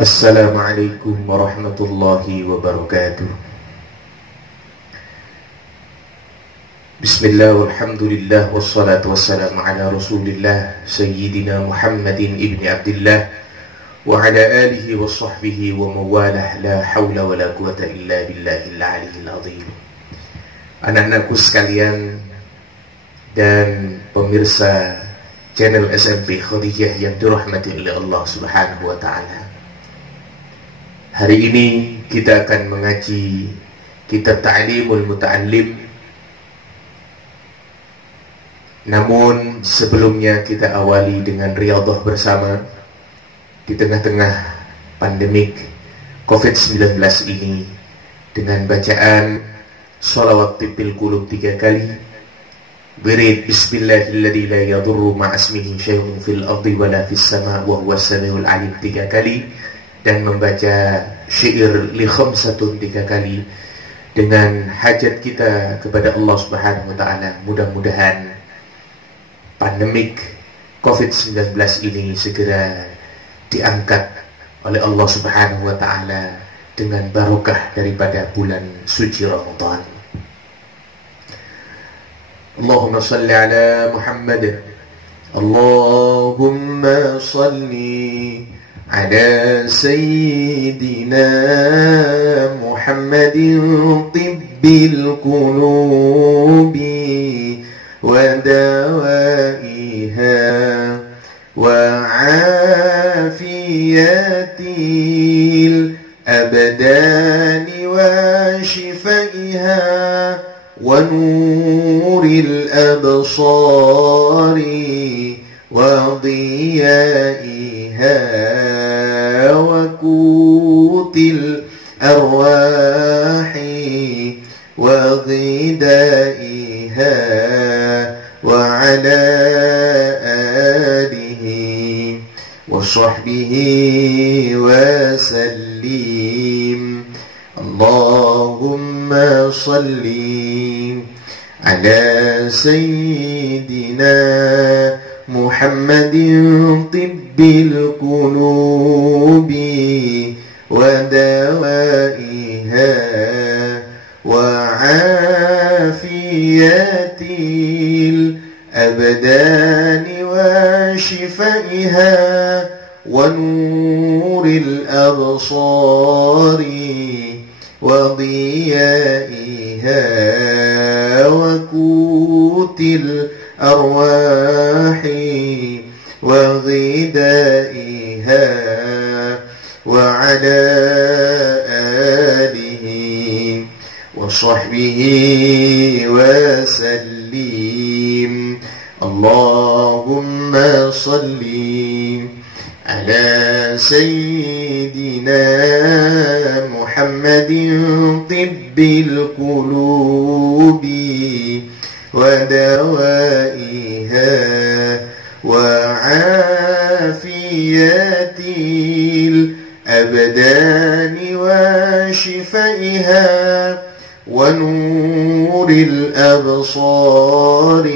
Assalamualaikum warahmatullahi wabarakatuh. Bismillah walhamdulillah wassalatu wassalamu ala rasulillah Sayyidina Muhammadin ibni Abdillah wa ala alihi wa sahbihi wa mawalah. La hawla wa la quwata illa billahil aliyyil azim. Anak-anakku sekalian dan pemirsa channel SMP Khadijah yang dirahmati oleh Allah Subhanahu wa ta'ala, hari ini kita akan mengaji kitab Ta'limul Muta'allim. Namun sebelumnya kita awali dengan riyadhah bersama di tengah-tengah pandemik COVID-19 ini dengan bacaan sholawat tibil qulub 3 kali, wirid bismillahilladzi la yadurru ma'asmihi syai'un fil ardi wala fis sama' wa huwas samiul alim 3 kali, dan membaca syair li khamsatun 3 kali dengan hajat kita kepada Allah Subhanahu wa ta'ala. Mudah-mudahan pandemik COVID-19 ini segera diangkat oleh Allah Subhanahu wa ta'ala dengan barokah daripada bulan suci Ramadan. Allahumma salli ala Muhammad. Allahumma salli ala Sayyidina Muhammadin tibbil qulubi wa dawaiha wa afiyatil abdani wa shifaiha wa nuril absari wa diyaiha وقوت الأرواح وغذائها وعلى آله وصحبه وسلم. اللهم صل على سيدنا محمد طب القلوب ودوائها وعافية الأبدان وشفائها ونور الأبصار وضيائها وقوت الأرواح وغذائها وعلى آله وصحبه وسلم. اللهم صل على سيدنا محمد طب القلوب ودوائها وعافية الأبدان وشفائها ونور الأبصار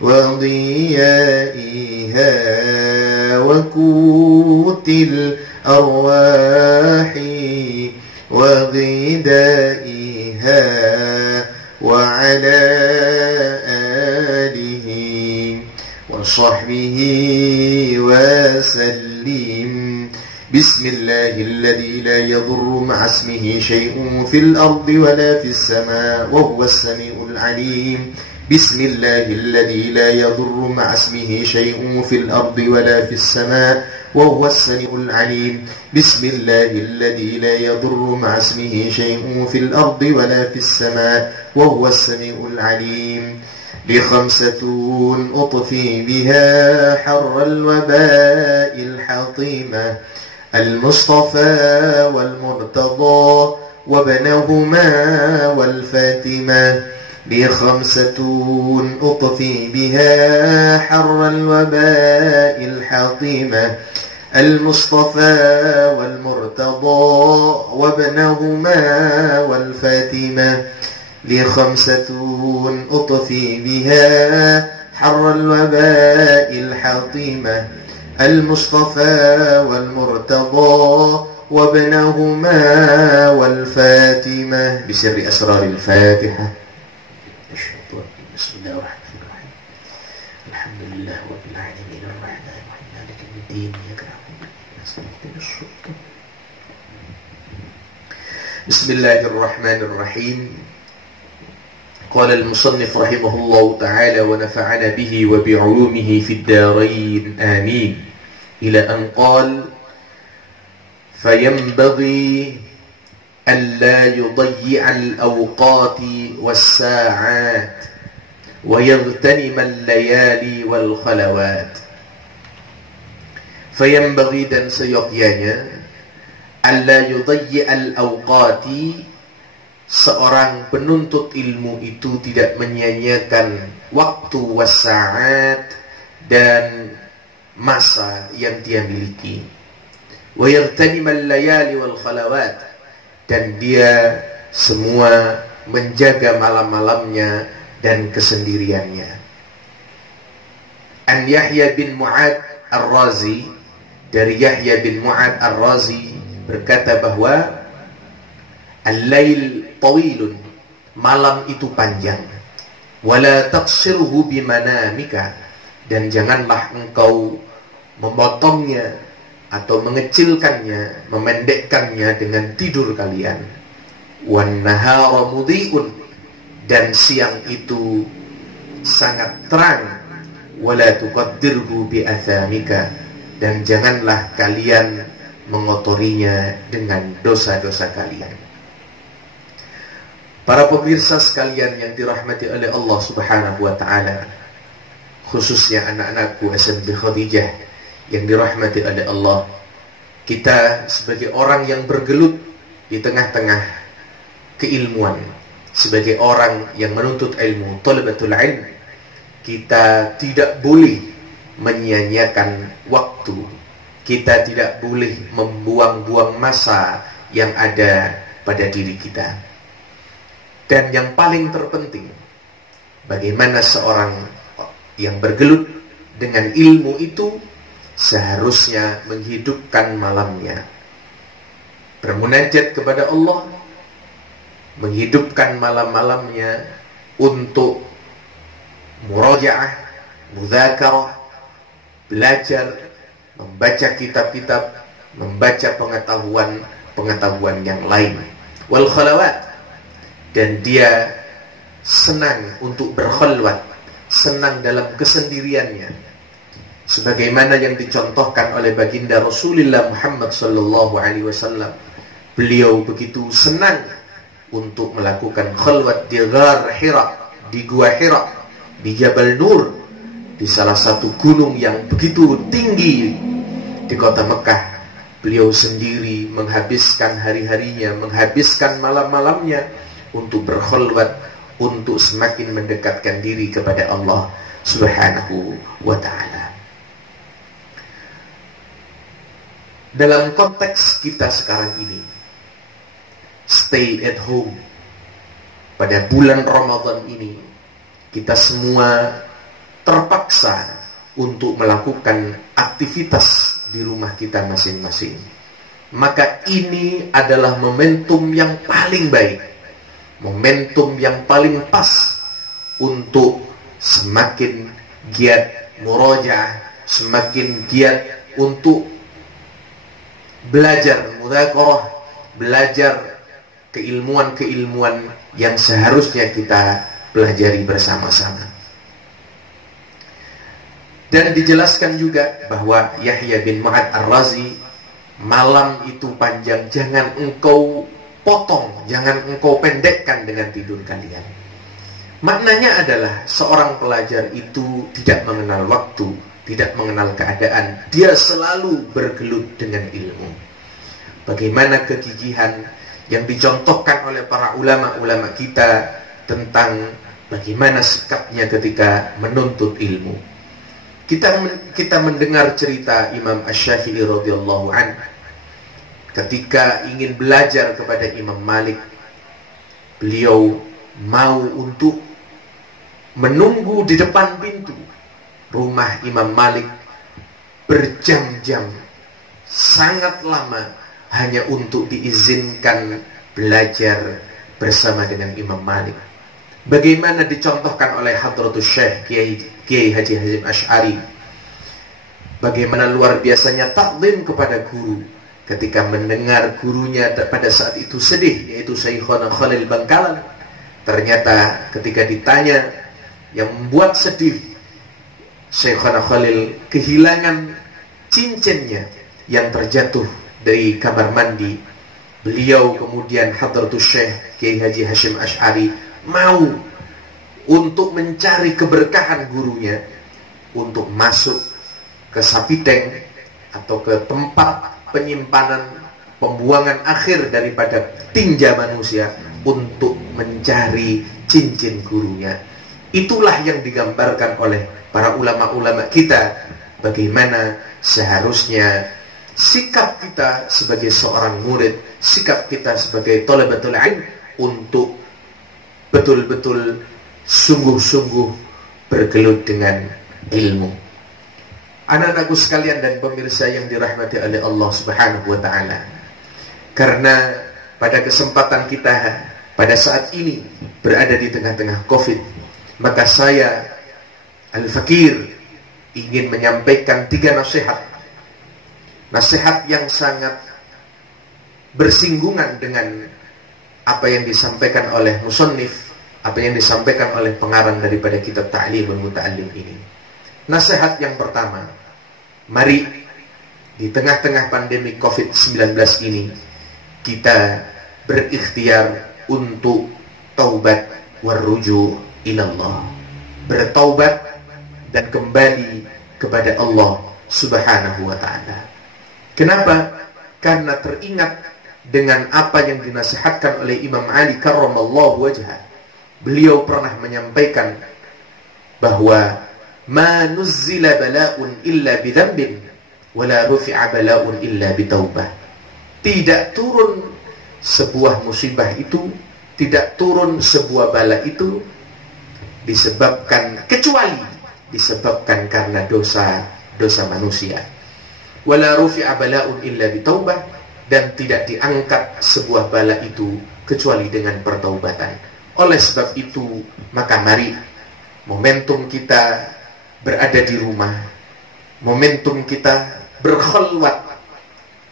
وضيائها وقوت الأرواح وغذائها وعلى آله وصحبه وسلم. بسم الله الذي لا يضر مع اسمه شيء في الأرض ولا في السماء وهو السميع العليم. بسم الله الذي لا يضر مع اسمه شيء في الأرض ولا في السماء وهو السميع العليم. بسم الله الذي لا يضر مع اسمه شيء في الأرض ولا في السماء وهو السميع العليم. لخمسة أطفي بها حر الوباء الحطيمة المصطفى والمرتضى وابنهما والفاتمة. لخمسة أطفي بها حر الوباء الحطيمة المصطفى والمرتضى وابنهما والفاتمة. لخمسة أطفي بها حر الوباء الحطيمة المصطفى والمرتضى وابنهما والفاتمة بسر أسرار الفاتحة. بسم الله الرحمن الرحيم. الحمد لله رب العالمين الرحمن الرحيم مالك يوم الدين إياك نعبد وإياك نستعين. بسم الله الرحمن الرحيم. قال المصنف رحمه الله تعالى ونفعنا به وبعلومه في الدارين آمين، إلى أن قال: فينبغي ألا يضيع الأوقات والساعات ويغتنم الليالي والخلوات. فينبغي dan seyogyanya alla yudayyi'al awqati, seorang penuntut ilmu itu tidak menyia-nyiakan waktu wasa'at dan masa yang dia miliki. Wa yaghtanimal layali wal khalawat, dan dia semua menjaga malam-malamnya dan kesendiriannya. An Yahya bin Mu'ad Ar-Razi, dari Yahya bin Mu'ad Ar-Razi berkata bahwa al-lail tawilun, malam itu panjang, wala taqsirhu bimanamika, dan janganlah engkau memotongnya atau mengecilkannya, memendekkannya dengan tidur kalian. Wan nahara mudhi'un, dan siang itu sangat terang, wala tuqaddirhu bi athamika, dan janganlah kalian mengotorinya dengan dosa-dosa kalian. Para pemirsa sekalian yang dirahmati oleh Allah Subhanahu wa taala, khususnya anak-anakku SMB Khadijah yang dirahmati oleh Allah, kita sebagai orang yang bergelut di tengah-tengah keilmuan, sebagai orang yang menuntut ilmu, thalabatul ilm, kita tidak boleh menyia-nyiakan waktu. Kita tidak boleh membuang-buang masa yang ada pada diri kita. Dan yang paling terpenting, bagaimana seorang yang bergelut dengan ilmu itu seharusnya menghidupkan malamnya, bermunajat kepada Allah, menghidupkan malam-malamnya untuk murajaah, mudzakarah, belajar, membaca kitab-kitab, membaca pengetahuan yang lain. Wal khalawat, dan dia senang untuk berkhalwat, senang dalam kesendiriannya, sebagaimana yang dicontohkan oleh baginda Rasulullah Muhammad sallallahu alaihi wasallam. Beliau begitu senang untuk melakukan khalwat di Ghar Hira, di Gua Hira, di Jabal Nur, di salah satu gunung yang begitu tinggi di kota Mekah. Beliau sendiri menghabiskan hari-harinya, menghabiskan malam-malamnya untuk berkhalwat, untuk semakin mendekatkan diri kepada Allah Subhanahu wa ta'ala. Dalam konteks kita sekarang ini, stay at home, pada bulan Ramadan ini, kita semua terpaksa untuk melakukan aktivitas di rumah kita masing-masing. Maka ini adalah momentum yang paling baik, momentum yang paling pas untuk semakin giat murajaah, semakin giat untuk belajar mudzakarah, belajar keilmuan-keilmuan yang seharusnya kita pelajari bersama-sama. Dan dijelaskan juga bahwa Yahya bin Mu'ad Ar-Razi, malam itu panjang, jangan engkau potong, jangan engkau pendekkan dengan tidur kalian. Maknanya adalah seorang pelajar itu tidak mengenal waktu, tidak mengenal keadaan, dia selalu bergelut dengan ilmu. Bagaimana kegigihan yang dicontohkan oleh para ulama-ulama kita tentang bagaimana sikapnya ketika menuntut ilmu. Kita mendengar cerita Imam Asy-Syafi'i radhiyallahu anhu ketika ingin belajar kepada Imam Malik. Beliau mau untuk menunggu di depan pintu rumah Imam Malik berjam-jam, sangat lama hanya untuk diizinkan belajar bersama dengan Imam Malik. Bagaimana dicontohkan oleh Hadratus Syekh Kiai Haji Hasyim Asy'ari, bagaimana luar biasanya taklim kepada guru ketika mendengar gurunya pada saat itu sedih, yaitu Syekhona Khalil Bangkalan. Ternyata ketika ditanya yang membuat sedih Syekhona Khalil kehilangan cincinnya yang terjatuh dari kamar mandi, beliau kemudian Hadratus Syekh Kiai Haji Hasyim Asy'ari mau untuk mencari keberkahan gurunya, untuk masuk ke sapiteng atau ke tempat penyimpanan pembuangan akhir daripada tinja manusia untuk mencari cincin gurunya. Itulah yang digambarkan oleh para ulama-ulama kita, bagaimana seharusnya sikap kita sebagai seorang murid, sikap kita sebagai thalabatul ilm untuk betul-betul sungguh-sungguh bergelut dengan ilmu. Anak-anakku sekalian dan pemirsa yang dirahmati oleh Allah Subhanahu wa ta'ala, karena pada kesempatan kita pada saat ini berada di tengah-tengah Covid, maka saya Al-Fakir ingin menyampaikan 3 nasihat. Nasihat yang sangat bersinggungan dengan apa yang disampaikan oleh musannif, apa yang disampaikan oleh pengarang daripada kitab Ta'limul Muta'allim ini. Nasihat yang pertama, mari di tengah-tengah pandemi Covid-19 ini kita berikhtiar untuk taubat warruju ilallah, bertaubat dan kembali kepada Allah Subhanahu wa ta'ala. Kenapa? Karena teringat dengan apa yang dinasihatkan oleh Imam Ali karramallahu wajhah. Beliau pernah menyampaikan bahwa ma nuzzila bala'un illa bidhanbin wala rufi'a bala'un illa bitaubah. Tidak turun sebuah musibah itu, tidak turun sebuah bala itu kecuali disebabkan karena dosa manusia. Wala rufi'a bala'un illa bitaubah, dan tidak diangkat sebuah bala itu kecuali dengan pertaubatan. Oleh sebab itu, maka mari momentum kita berada di rumah, momentum kita berkhalwat,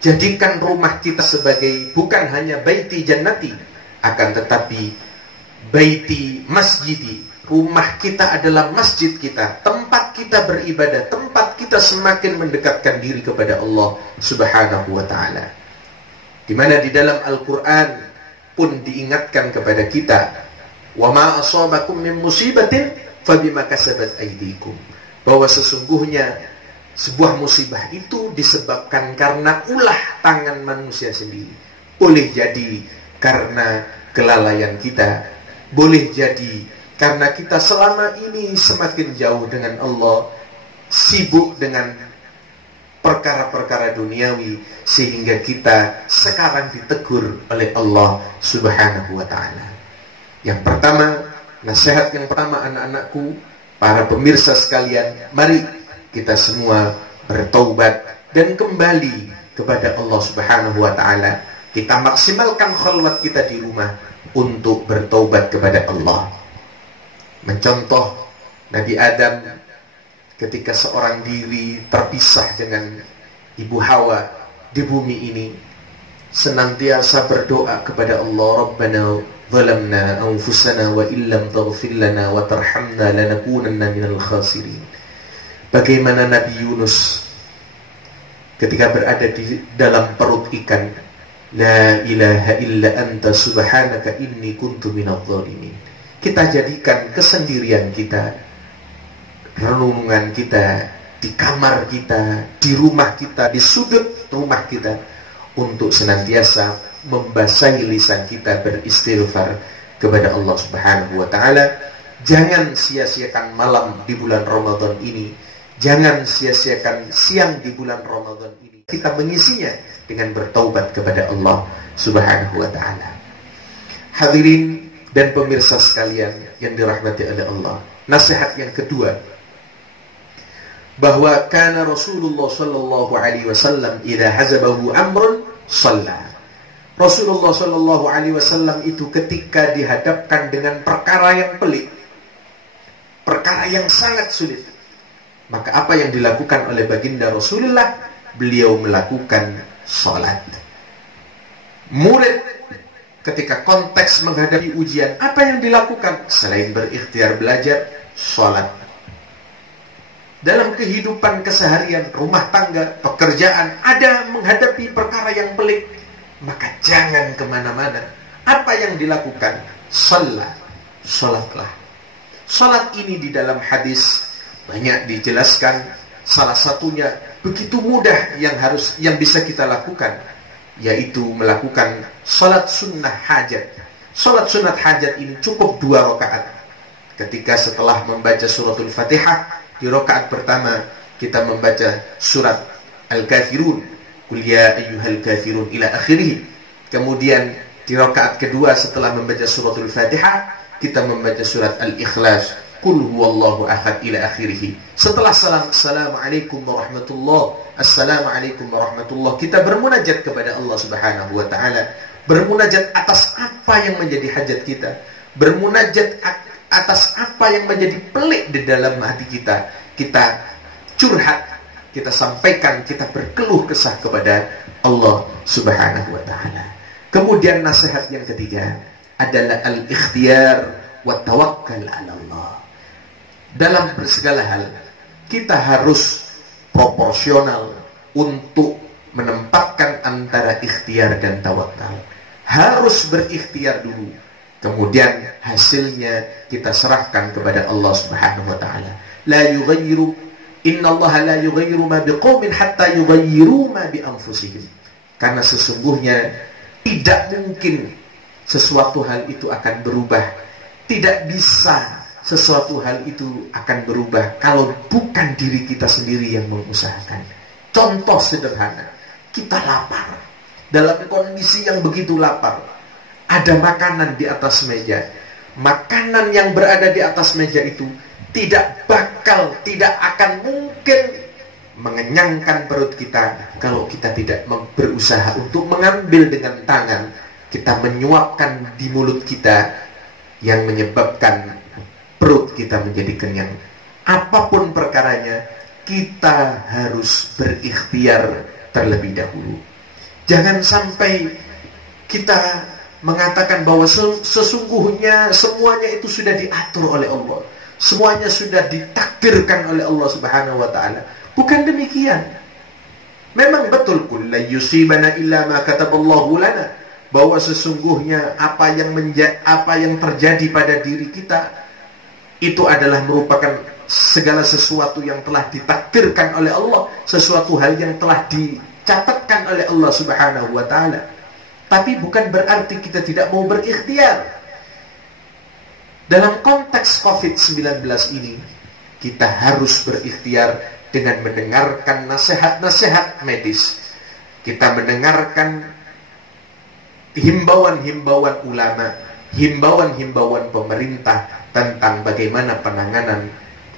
jadikan rumah kita sebagai bukan hanya baiti jannati, akan tetapi baiti masjidi. Rumah kita adalah masjid kita, tempat kita beribadah, tempat kita semakin mendekatkan diri kepada Allah Subhanahu wa ta'ala. Di mana di dalam Al-Quran pun diingatkan kepada kita, wa ma asabakum min musibatin fabima kasabat aydikum, bahwa sesungguhnya sebuah musibah itu disebabkan karena ulah tangan manusia sendiri. Boleh jadi karena kelalaian kita, boleh jadi karena kita selama ini semakin jauh dengan Allah, sibuk dengan perkara-perkara duniawi, sehingga kita sekarang ditegur oleh Allah Subhanahu wa ta'ala. Yang pertama, nasihat yang pertama anak-anakku, para pemirsa sekalian, mari kita semua bertaubat dan kembali kepada Allah Subhanahu wa ta'ala. Kita maksimalkan khalwat kita di rumah untuk bertaubat kepada Allah. Mencontoh Nabi Adam ketika seorang diri terpisah dengan Ibu Hawa di bumi ini, senantiasa berdoa kepada Allah, Rabbana zalamna anfusana wa illam taghfir lana wa tarhamna lanakunanna minal khasirin. Bagaimana Nabi Yunus ketika berada di dalam perut ikan, la ilaha illa anta subhanaka inni kuntu minadh dhalimin. Kita jadikan kesendirian kita, renungan kita, di kamar kita, di rumah kita, di sudut rumah kita, untuk senantiasa membasahi lisan kita beristighfar kepada Allah Subhanahu wa ta'ala. Jangan sia-siakan malam di bulan Ramadan ini, jangan sia-siakan siang di bulan Ramadan ini. Kita mengisinya dengan bertaubat kepada Allah Subhanahu wa ta'ala. Hadirin dan pemirsa sekalian yang dirahmati oleh Allah, nasihat yang kedua, bahwa kana Rasulullah sallallahu alaihi wasallam idza hazabahu amrun shalla. Rasulullah sallallahu alaihi wasallam itu ketika dihadapkan dengan perkara yang pelik, perkara yang sangat sulit, maka apa yang dilakukan oleh baginda Rasulullah? Beliau melakukan salat. Murid ketika konteks menghadapi ujian, apa yang dilakukan? Selain berikhtiar belajar, salat. Dalam kehidupan keseharian, rumah tangga, pekerjaan, ada menghadapi perkara yang pelik, maka jangan kemana-mana. Apa yang dilakukan? Salatlah. Salat ini di dalam hadis banyak dijelaskan. Salah satunya begitu mudah yang bisa kita lakukan, yaitu melakukan salat sunnah hajat. Salat sunnah hajat ini cukup 2 rakaat. Ketika setelah membaca suratul Fatihah, di rakaat pertama kita membaca surat Al-Kafirun, Qul ya ayyuhal kafirun ila akhirih. Kemudian di rakaat kedua setelah membaca suratul Fatihah, kita membaca surat Al-Ikhlas, Qul huwallahu ahad ila akhirih. Setelah salam, Assalamualaikum warahmatullahi, Assalamualaikum warahmatullahi, kita bermunajat kepada Allah Subhanahu wa taala. Bermunajat atas apa yang menjadi hajat kita. Bermunajat atas apa yang menjadi pelik di dalam hati kita. Kita curhat, kita sampaikan, kita berkeluh kesah kepada Allah Subhanahu wa taala. Kemudian nasihat yang ketiga adalah al-ikhtiyar wa tawakkal 'ala Allah. Dalam segala hal kita harus proporsional untuk menempatkan antara ikhtiar dan tawakal. Harus berikhtiar dulu, kemudian hasilnya kita serahkan kepada Allah Subhanahu wa taala. La yughayyiru, innallaha la yughayyiru ma biqaumin hatta yughayyiru ma bi anfusihim. Karena sesungguhnya tidak mungkin sesuatu hal itu akan berubah. Tidak bisa sesuatu hal itu akan berubah kalau bukan diri kita sendiri yang mengusahakan. Contoh sederhana, kita lapar. Dalam kondisi yang begitu lapar, ada makanan di atas meja. Makanan yang berada di atas meja itu tidak akan mungkin mengenyangkan perut kita kalau kita tidak berusaha untuk mengambil dengan tangan. Kita menyuapkan di mulut kita yang menyebabkan perut kita menjadi kenyang. Apapun perkaranya, kita harus berikhtiar terlebih dahulu. Jangan sampai kita mengatakan bahwa sesungguhnya semuanya itu sudah diatur oleh Allah, semuanya sudah ditakdirkan oleh Allah Subhanahu wa taala. Bukan demikian. Memang betul, qul la yusibana illa ma kataballahu lana, bahwa sesungguhnya apa yang terjadi pada diri kita itu adalah merupakan segala sesuatu yang telah ditakdirkan oleh Allah, sesuatu hal yang telah dicatatkan oleh Allah Subhanahu wa taala. Tapi bukan berarti kita tidak mau berikhtiar. Dalam konteks COVID-19 ini, kita harus berikhtiar dengan mendengarkan nasihat-nasihat medis. Kita mendengarkan himbauan-himbauan ulama, himbauan-himbauan pemerintah tentang bagaimana penanganan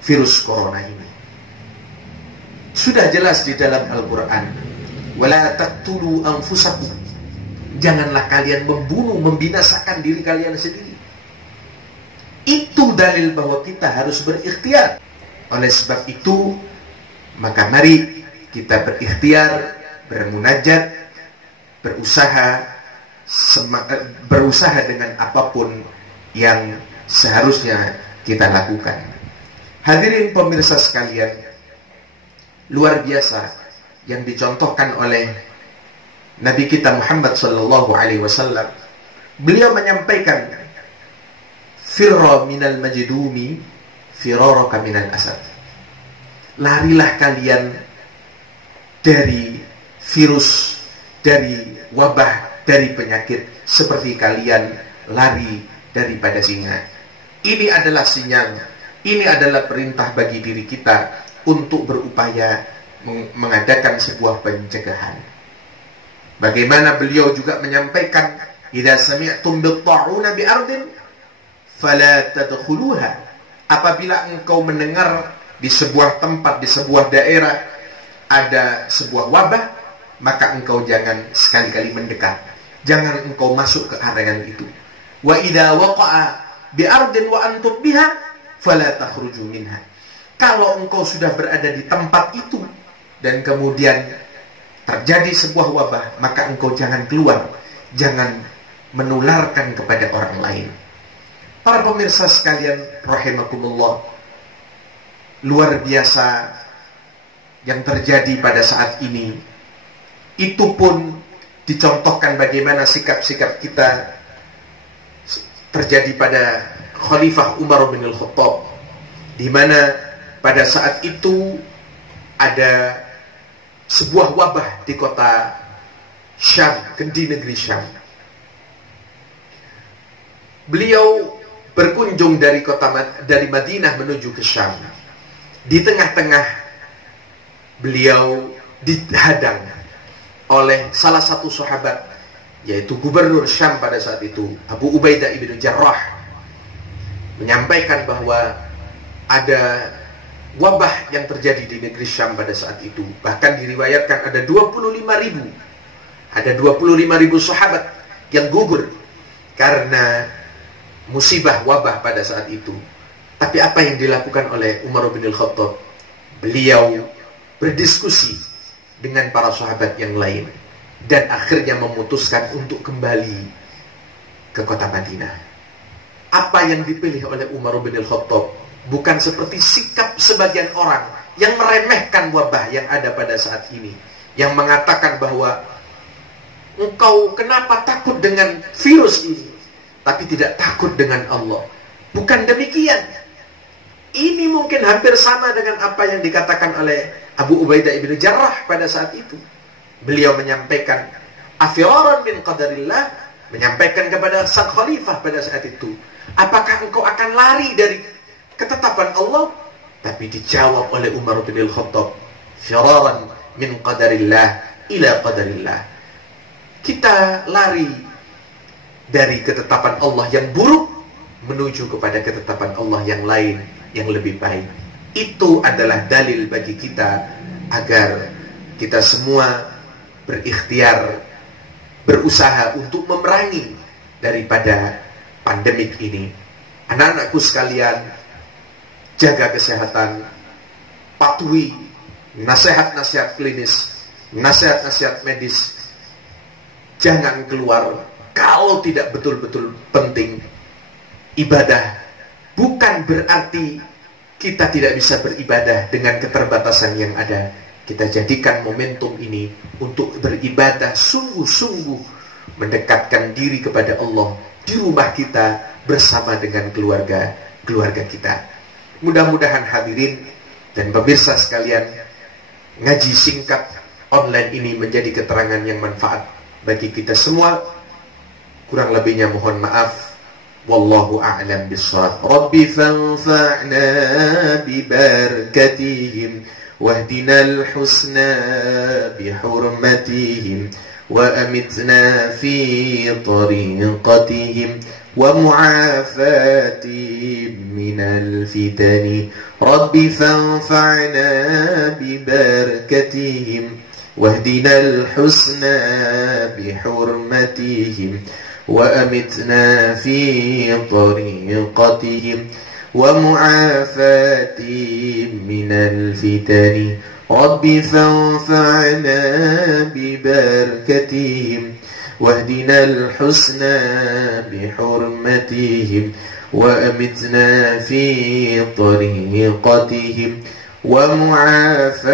virus corona ini. Sudah jelas di dalam Al-Quran, wala taqtulu anfusakum, janganlah kalian membunuh, membinasakan diri kalian sendiri. Itu dalil bahwa kita harus berikhtiar. Oleh sebab itu, maka mari kita berikhtiar, bermunajat, berusaha dengan apapun yang seharusnya kita lakukan. Hadirin pemirsa sekalian, luar biasa yang dicontohkan oleh Nabi kita Muhammad sallallahu alaihi wasallam. Beliau menyampaikan, firra minal majdumi firaraka minal asad. Larilah kalian dari virus, dari wabah, dari penyakit seperti kalian lari daripada singa. Ini adalah sinyal, ini adalah perintah bagi diri kita untuk berupaya mengadakan sebuah pencegahan. Bagaimana beliau juga menyampaikan, idza sami'tum bit-ta'una bi ardin fala tadkhuluha. Apabila engkau mendengar di sebuah tempat, di sebuah daerah ada sebuah wabah, maka engkau jangan sekali-kali mendekat. Jangan engkau masuk ke area itu. Wa idza waqa'a bi ardin wa antum biha fala takhruju minha. Kalau engkau sudah berada di tempat itu dan kemudian terjadi sebuah wabah, maka engkau jangan keluar, jangan menularkan kepada orang lain. Para pemirsa sekalian rahimakumullah, luar biasa yang terjadi pada saat ini. Itu pun dicontohkan bagaimana sikap-sikap kita terjadi pada Khalifah Umar bin Al-Khattab, di mana pada saat itu ada sebuah wabah di kota Syam, di negeri Syam. Beliau berkunjung dari Madinah menuju ke Syam. Di tengah-tengah beliau dihadang oleh salah satu sahabat, yaitu gubernur Syam pada saat itu, Abu Ubaidah ibn Jarrah, menyampaikan bahwa ada wabah yang terjadi di negeri Syam pada saat itu. Bahkan diriwayatkan ada 25.000 sahabat yang gugur karena musibah wabah pada saat itu. Tapi apa yang dilakukan oleh Umar bin Al-Khattab? Beliau berdiskusi dengan para sahabat yang lain dan akhirnya memutuskan untuk kembali ke kota Madinah. Apa yang dipilih oleh Umar bin Al-Khattab bukan seperti sikap sebagian orang yang meremehkan wabah yang ada pada saat ini, yang mengatakan bahwa engkau kenapa takut dengan virus ini tapi tidak takut dengan Allah. Bukan demikian. Ini mungkin hampir sama dengan apa yang dikatakan oleh Abu Ubaidah ibn Jarrah pada saat itu. Beliau menyampaikan afiraran min qadarillah, menyampaikan kepada sang khalifah pada saat itu, apakah engkau akan lari dari ketetapan Allah? Tapi dijawab oleh Umar bin Al-Khattab, firaran min qadarillah ila qadarillah. Kita lari dari ketetapan Allah yang buruk menuju kepada ketetapan Allah yang lain, yang lebih baik. Itu adalah dalil bagi kita agar kita semua berikhtiar, berusaha untuk memerangi daripada pandemik ini. Anak-anakku sekalian, jaga kesehatan, patuhi nasihat-nasihat klinis, nasihat-nasihat medis. Jangan keluar kalau tidak betul-betul penting. Ibadah bukan berarti kita tidak bisa beribadah dengan keterbatasan yang ada. Kita jadikan momentum ini untuk beribadah sungguh-sungguh, mendekatkan diri kepada Allah di rumah kita bersama dengan keluarga kita. Mudah-mudahan hadirin dan pemirsa sekalian, ngaji singkat online ini menjadi keterangan yang manfaat bagi kita semua. Kurang lebihnya mohon maaf. Wallahu a'lam bishawab. Rabbi fanfa'na bibarakatihim wahdinal husna bihurmatihim wa amitna fi tariqatihim wa mu'afatihim minal fitani. Rabbi fanfa'na bibarakatihim wahdinal husna bihurmatihim وأمتنا في طريقتهم ومعافاتهم من الفتن رب فانفعنا ببركتهم واهدنا الحسنى بحرمتهم وأمتنا في طريقتهم ومعافاتهم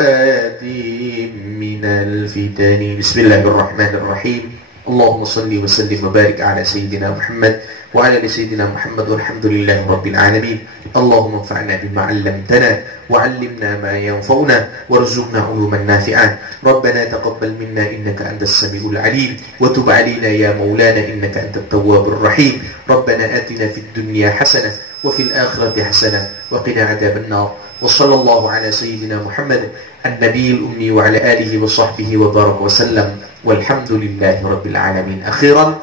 من الفتن. بسم الله الرحمن الرحيم. اللهم صل وسلم وبارك على سيدنا محمد وعلى ال سيدنا محمد والحمد لله رب العالمين. اللهم انفعنا بما علمتنا وعلمنا ما ينفعنا وارزقنا علوما نافعة. ربنا تقبل منا إنك أنت السميع العليم وتب علينا يا مولانا إنك أنت التواب الرحيم. ربنا آتنا في الدنيا حسنة وفي الآخرة حسنة وقنا عذاب النار. وصلى الله على سيدنا محمد النبي الأمي وعلى آله وصحبه وبارك وسلم والحمد لله رب العالمين. أخيرا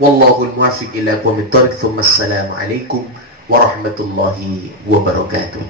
والله الموافق إلى أقوم الطريق. ثم السلام عليكم ورحمة الله وبركاته.